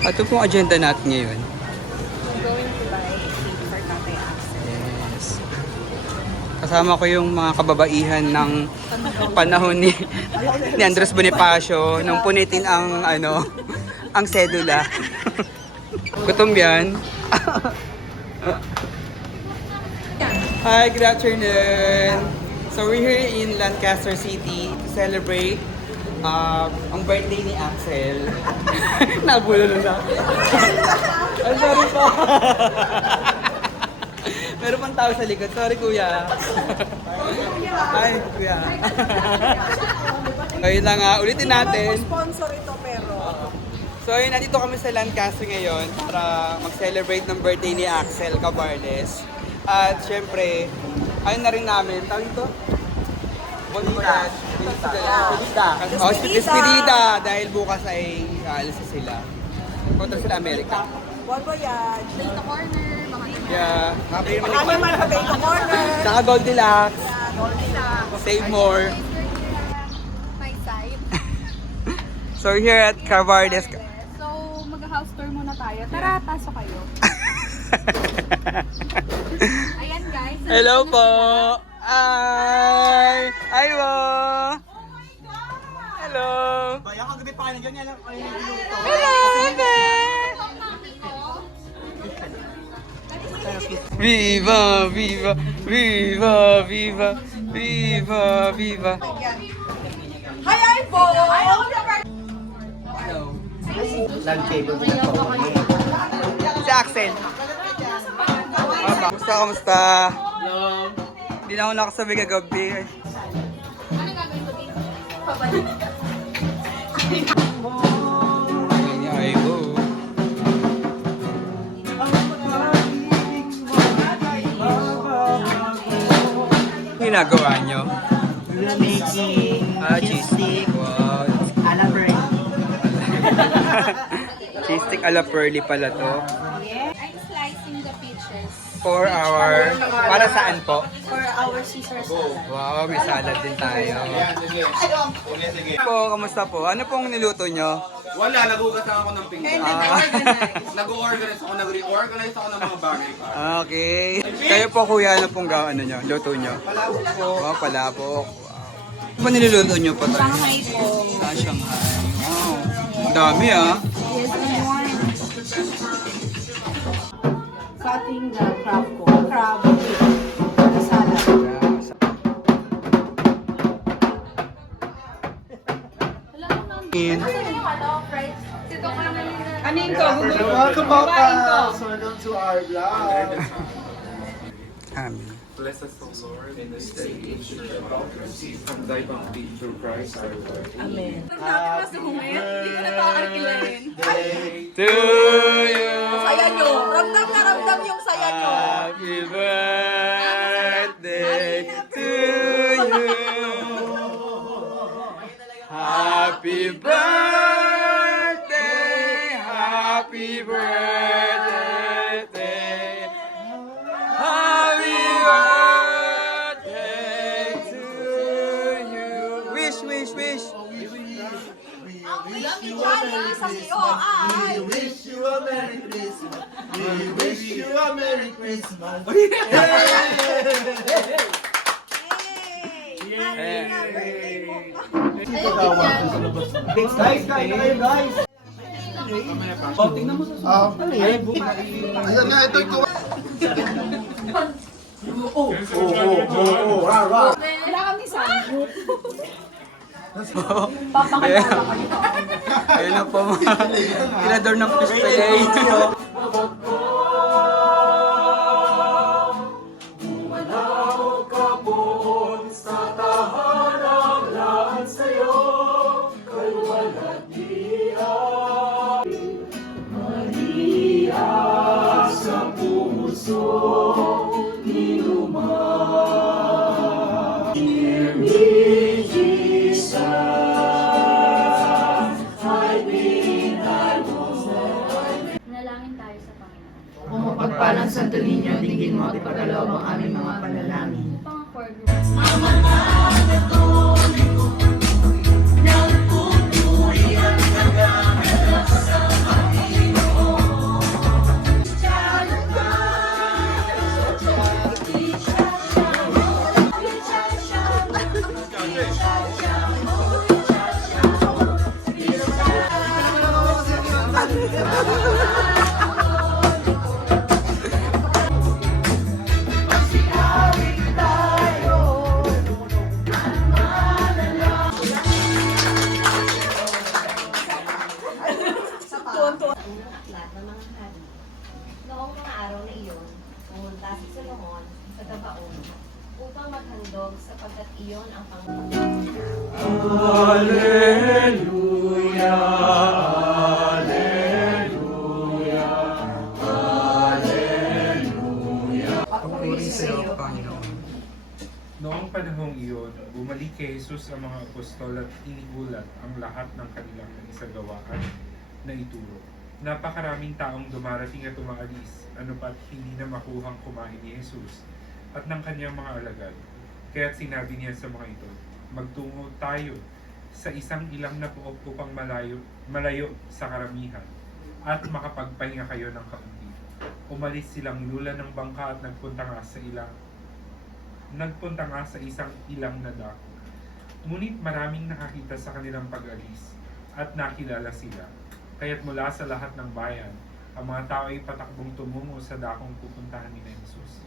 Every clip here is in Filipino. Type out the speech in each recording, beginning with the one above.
Ito pong agenda natin ngayon. I'm going to buy a cake for Tatay Axel. Yes. Kasama ko yung mga kababaihan ng panahon ni Andres Bonifacio nung punitin ang ang sedula. Gutom yan. Hi, good afternoon. So we're here in Lancaster City to celebrate ang birthday ni Axel. Nabulol na. Ay, sorry po. Meron pang tao sa likod. Sorry, kuya. Ay, kuya. Ayun lang nga, ulitin natin. Sponsor ito pero. So ayun, nandito kami sa Lancaster ngayon para mag-celebrate ng birthday ni Axel Cabarles. At syempre, ayun na rin namin, tawag ito? Bonita. Oh, despedida. Dahil bukas ay alis na sila. Kontra sila Amerika. Bon voyage. Dito corner, baka naman. Yeah, happy naman Baka naman sa Dayton Corner. Saka Goldilocks. Goldilocks. Save more. My side. So here at Cabarles. So, mag-house tour muna tayo. Tara, pasok kayo. Ayan guys. Hello po. Hi. Hi po. Hello. Kaya kagabi pa kayo ganyan lang kayo niluto. Hello. Viva, viva, viva, viva, viva, viva. Hi, Ivo! Hello. Landcable mo na po. Si Axel. Kamusta, kamusta? Hello. Hindi na ako nakasabi kagabi. Ano gagawin ko dito? Pabalik. Ay, go. Ginagawa nyo? We're making Cheese stick. Wow. a la bread. Cheese stick a la pearly pala to. I'm slicing the peaches. For our... Para saan po? For our Caesar salad. Wow, may salad din tayo. Sige. Po, kamusta po? Ano pong niluto nyo? Wala, nag-ugas lang ako ng pinggan. Nag-organize ako, nag-reorganize ako ng mga bagay pa. Okay. Kayo po kuya, ano pong ano nyo? Luto nyo? Palabok po. Wow, palabok. Ano ba niluluto nyo po tayo? Shanghai po. Ah, Shanghai. Wow. Ang dami ah. Yes, I want. Cutting the crab ko. Crab salad. In. Anin ko? Welcome back, Sordon, to our vlog. Amen. Bless us, O Lord, in this day, age, and about to receive from thy bounty through Christ our Lord. Amen. Hindi ko na pakarkilain. To you. Saya nyo. Ramdam na ramdam yung saya nyo. Happy birthday to you. Happy birthday, happy birthday, happy birthday to you. Wish, wish, wish. Love you, Johnny. Sa iyo, ay. We wish you a Merry Christmas. We wish you a Merry Christmas. Happy na birthday mo. Guys, kain na kayo, guys. Ayan nga, ito ito. Wala kami sa Ayun na po mga tirador ng fish fillet. Nalangin tayo sa Panginoon. Kung mapagpalang Santo Niño, dinggin mo at ipagalaw ang aming mga panalangin. Pang for groups. maghandog sapagkat iyon ang Puri sa iyo, Panginoon. Noong panahong iyon, bumalik kay Jesus ang mga apostol at inigulat ang lahat ng kanilang isagawaan na ituro. Napakaraming taong dumarating at umaalis, ano pa't hindi na makuhang kumain ni Jesus at ng kanyang mga alagad. Kaya't sinabi niya sa mga ito, magtungo tayo sa isang ilang na puok upang malayo sa karamihan at makapagpahinga kayo ng kaunti. Umalis silang lula ng bangka at nagpunta nga sa isang ilang na dako. Ngunit maraming nakakita sa kanilang pag-alis at nakilala sila. Kaya't mula sa lahat ng bayan, ang mga tao ay patakbong tumungo sa dakong pupuntahan ni Jesus.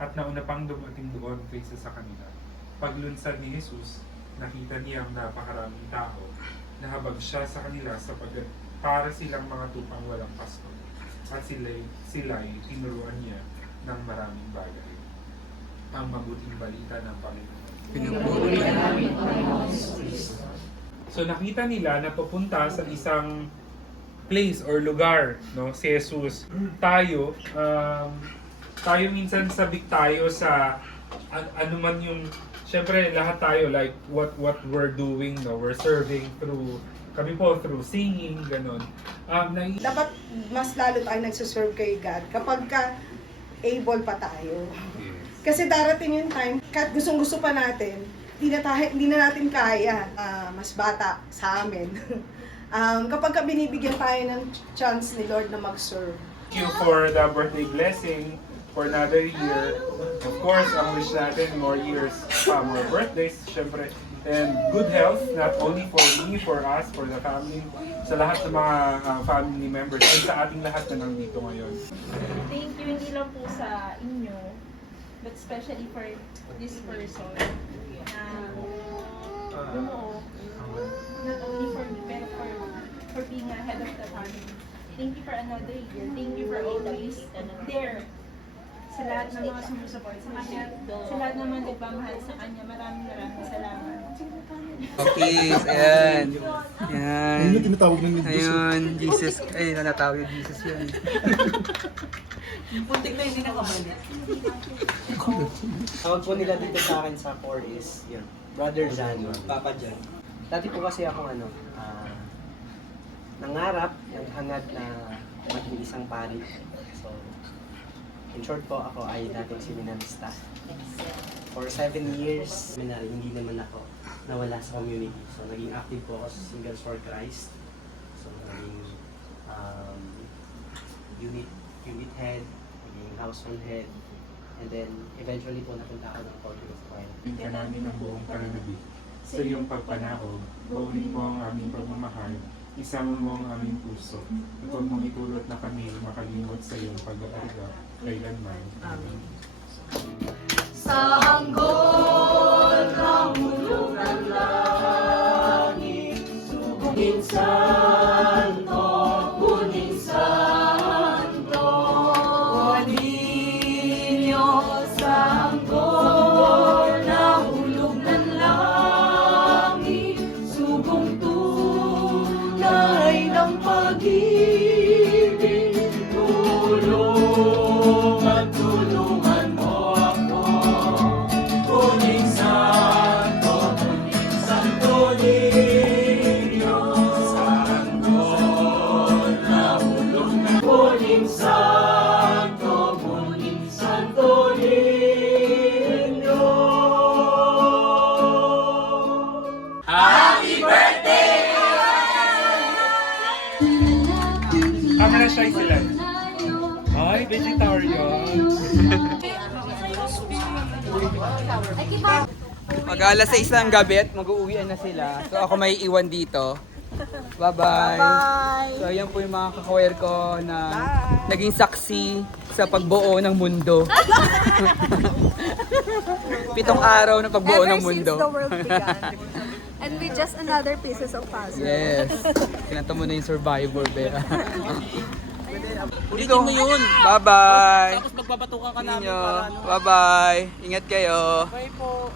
At nauna pang dumating doon kaysa sa kanila. Paglunsad ni Jesus, nakita niya ang napakaraming tao na habag siya sa kanila sapagkat para silang mga tupang walang pasto. At sila'y tinuruan niya ng maraming bagay. Ang mabuting balita ng Panginoon. Pinupuri ka namin, Panginoon. So nakita nila na papunta sa isang place or lugar, no, si Jesus. Tayo minsan sabik tayo sa ano man yung, syempre lahat tayo like what we're doing, no, we're serving through singing, ganon. Dapat mas lalo tayo nagsuserve kay God kapag ka able pa tayo. Kasi darating yung time, kahit gustong-gusto pa natin, hindi na natin kaya, mas bata sa amin. Kapag ka binibigyan tayo ng chance ni Lord na mag-serve. Thank you for the birthday blessing for another year. Of course, ang wish natin, more years pa, more birthdays, syempre. And good health, not only for me, for us, for the family, sa lahat ng mga family members, and sa ating lahat na nandito ngayon. Thank you, hindi lang po sa inyo, but especially for this person na bumuo, not only for me, pero for being a head of the family. Thank you for another year. Thank you for always there sa lahat ng mga sumusuport sa kanya, sa lahat ng mga nagmamahal sa kanya. Maraming salamat. Okay, ayan. Ayan. Ayun yung tinatawag ng Jesus. Ayun, Jesus. Ay, natawag yung Jesus yun. Tawag po nila dito sa akin sa core is, yun, Brother John, Papa John. Dati po kasi akong nangarap, ng hangad na maging isang pari. So, in short po, ako ay dating seminarista. For 7 years, hindi naman ako nawala sa community. So, naging active po ako sa Singles for Christ. So, naging unit head, naging household head, and then eventually po napunta ako ng Culture of Choir. Ka namin ang buong pananabi. Sa iyong pagpanahog, baunin mo ang aming pagmamahal, isama mo ang aming puso, at huwag mong itulot na kami makalimot sa iyong pag-aariga kailanman. Amen. Sanggol ng hulog ng langit, sugungin santo, kunin santo. Juanillo, sanggol ng hulog ng langit, sugong tunay ng pag-ibig, tulungan mo ako. Kuning santo ninyo, sanggol na hulog na. Kuning santo ninyo. Happy birthday! Camera shy sila. Ay, vegetarian. Mag-alas 6 ng gabi at mag-uuwian na sila. So ako may iwan dito. Bye-bye! So ayan po yung mga kakoyer ko na naging saksi sa pagbuo ng mundo. 7 araw na pagbuo ng mundo. Ever since the world began. And with just another pieces of puzzle. Yes. Kinanta mo na yung Survivor, Bea. Dito. mo yun. Bye-bye. Tapos magpapatukan ka namin Inyo. para ano. Bye-bye. Ingat kayo. Bye po.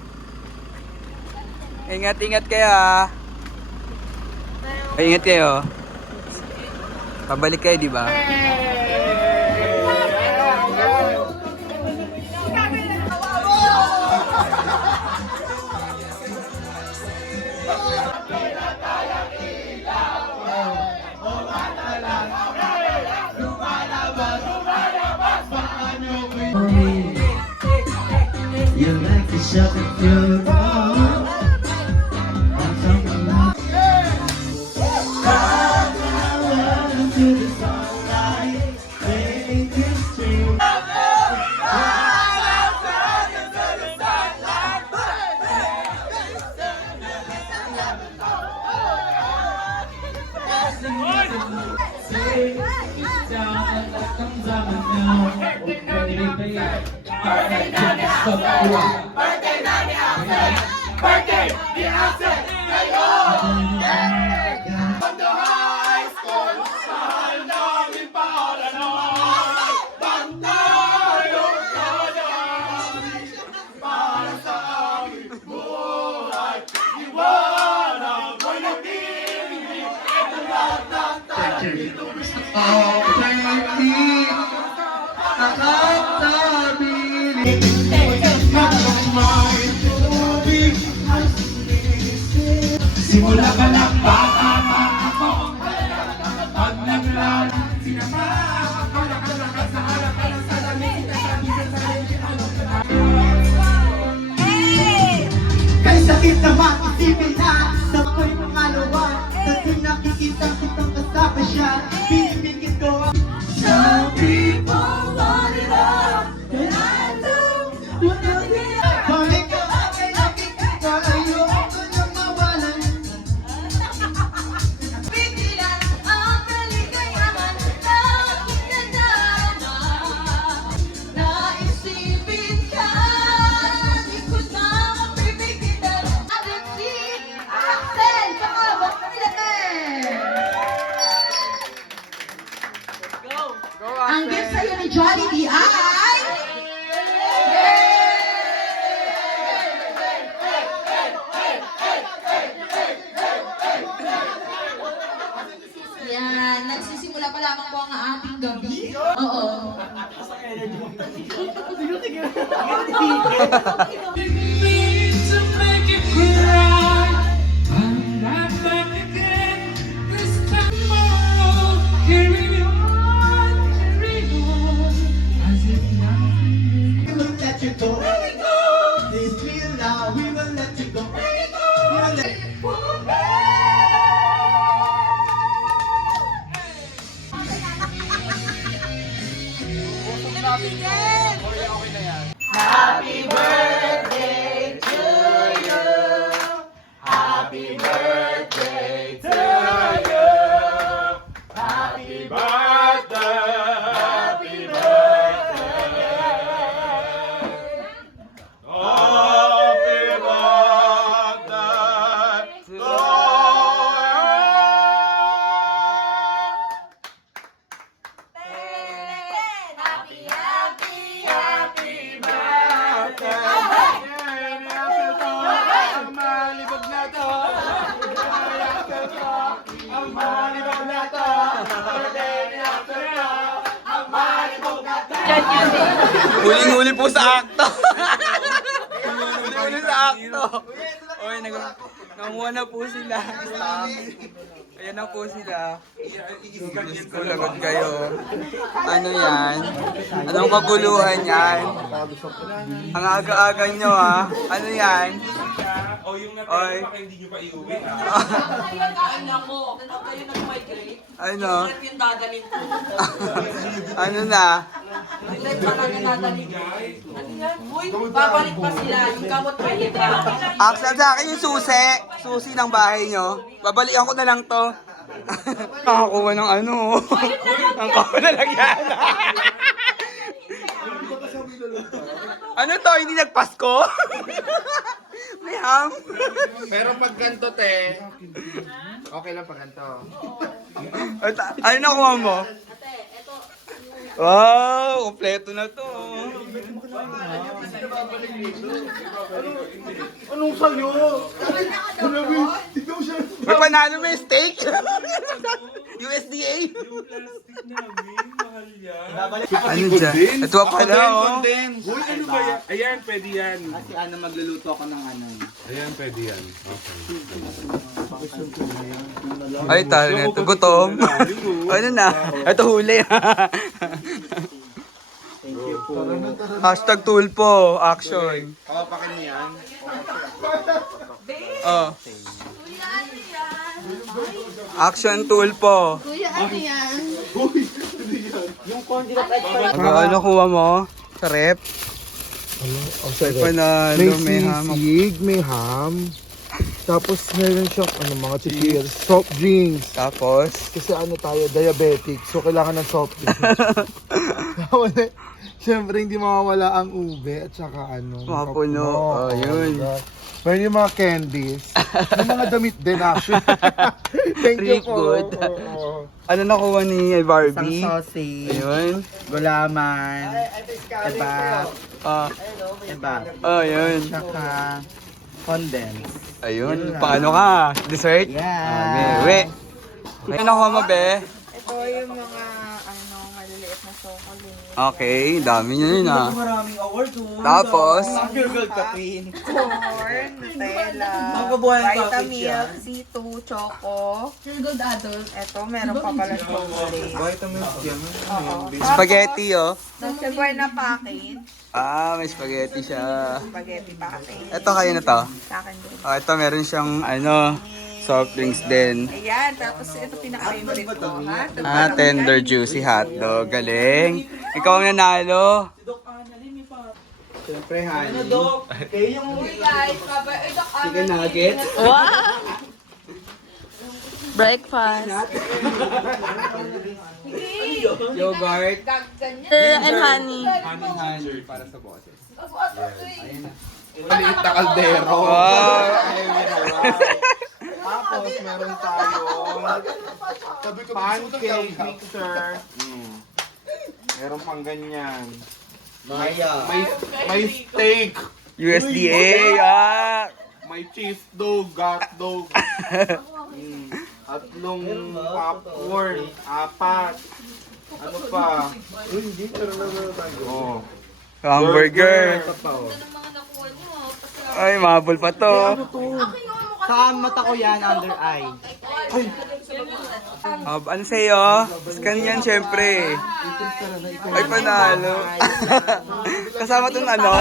Ingat kayo ah. Ay, ingat kayo. Pabalik kayo, di ba? You like to shop at your mall. I'm talking about to the sunlight, make it stream. Simula pa lang bata pa ako. Pag naglaan, sinama ako. Nakalakas sa harap ka lang sa lamig. Kay sakit naman isipin na sa ako'y pangalawa. Sa di nakikita kitang kasama siya, pinipigit ko ang some people want it all, and I do what I need. Kung ikaw ay nakikita, ayoko nang mawalan. Pigilan ang kaligayahan na nadama. Naisipin ka, di ko na mapipigilan. Atin si Axel, saka Bakilate. Ang gift sa'yo ni Jollibee ay... Yan, nagsisimula pa lamang po ang ating gabi. Oo. We will let you go. This will now, we will let you go. We will let Huling-huli po sa akto. Huling-huli sa akto. Oy, nanguha na po sila. Ayan na po sila. Diyos ko, lagot kayo. Ano yan? Anong kaguluhan yan? Ang aga-aga nyo ha? Ano yan? O yung Oy. natira baka hindi nyo pa iuwi ha. Ay nako, kayo nag-migrate. Ano? Ulit yung dadalhin ko. Ano na? Ulit baka na dadalhin ko. Ano yan? Uy, babalik pa sila. Yung gamot pa yun. Axel, sa akin yung susi. Susi ng bahay nyo. Babalikan ko na lang to. Nakakuha ng ano. Ang na lang yan. Ano to? Hindi nagpasko? May ham? Pero pag ganito, te, okay lang pag ganito. Ano nakuha mo? Ate, ito Wow, kompleto na to. Anong sa'yo? Ikaw siya. May panalo may steak. USDA. Yung plastic namin, mahal yan. Ano dyan? Ito pala, oh. Uy, ano ba yan? Ayan, pwede yan. Kasi ano, magluluto ako ng ano. Ayan, pwede yan. Okay. Ay, talo na ito. Gutom. Ano na? Ito huli. Hashtag tulpo. Action. Kapapakin mo yan. Oh. Action tulpo. Ano kuha mo? Sa rep? Panalo, may ham. sisig, may ham. Tapos meron siyang mga chichir, soft drinks. Tapos, Kasi tayo, diabetic. So kailangan ng soft drinks. Siyempre hindi mawawala ang ube at saka Mapuno. Oh, yun. Meron yung mga candies. Yung mga damit din actually. Thank you Treat po. good. Oo. ano nakuha ni Barbie? sausage, Ayun. gulaman, kebab, Oh, yun. tsaka condensed. Ayun. Paano ka? Dessert? Yeah. Okay. Ano nakuha mo, be? Ito yung mga maliliit na chocolate. Okay, dami niya yun ah. Maraming award Tapos, Pure gold ka, Queen. Corn, Nutella, Makabuhay ang package Vitamilk, yan. C2, Choco. Pure gold adult. Ito, meron pa pala chocolate. Vitamins yan. Oo. spaghetti oh. Nasa buhay na package. Ah, may spaghetti siya. Spaghetti package. Ito kayo na to. Sa akin din. Oh, ito meron siyang soft drinks din. Ayan, tapos ito pinaka-favorite ko, ha? Tender juicy hotdog. Galing. Ikaw ang nanalo. Siyempre, honey. Uy, guys, Chicken nugget. breakfast. Yogurt. And honey. Honey para sa boses. Maliit na kaldero. Wow. Tapos meron tayong pancake mixer. Meron pang ganyan. May steak. USDA. May cheese dog, hot dog. Tatlong popcorn, 4. Ano pa? Oh. Hamburger. Ay, mahabol pa to. Sa mata ko yan, under eye. Ano sa'yo? Scan yan, syempre. Ay, panalo. Kasama itong ano?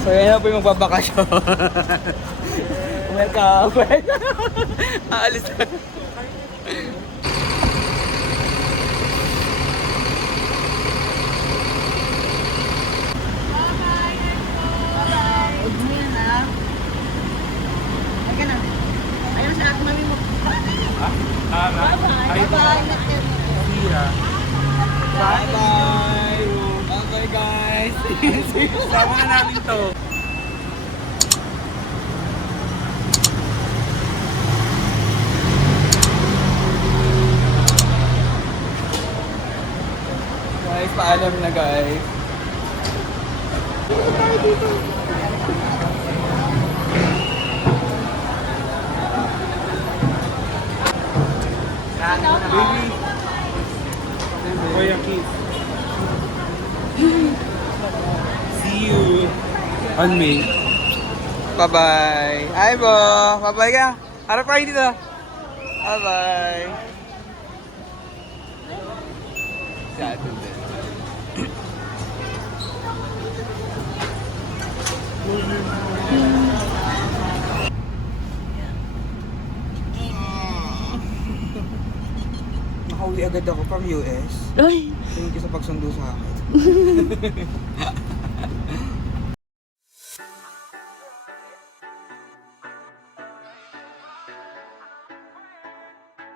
So, yan na po yung magbabakasyon. Welcome. Aalis na. Bye-bye! Bye-bye, guys! Sama na namin to. Guys, paalam na guys. Kuya Keith. See you on May. Bye-bye. Hi, bo. Bye-bye ka. Harap kayo dito. Bye-bye. Si Atin din. Nakauwi agad ako from US. Thank you sa pagsundo sa akin.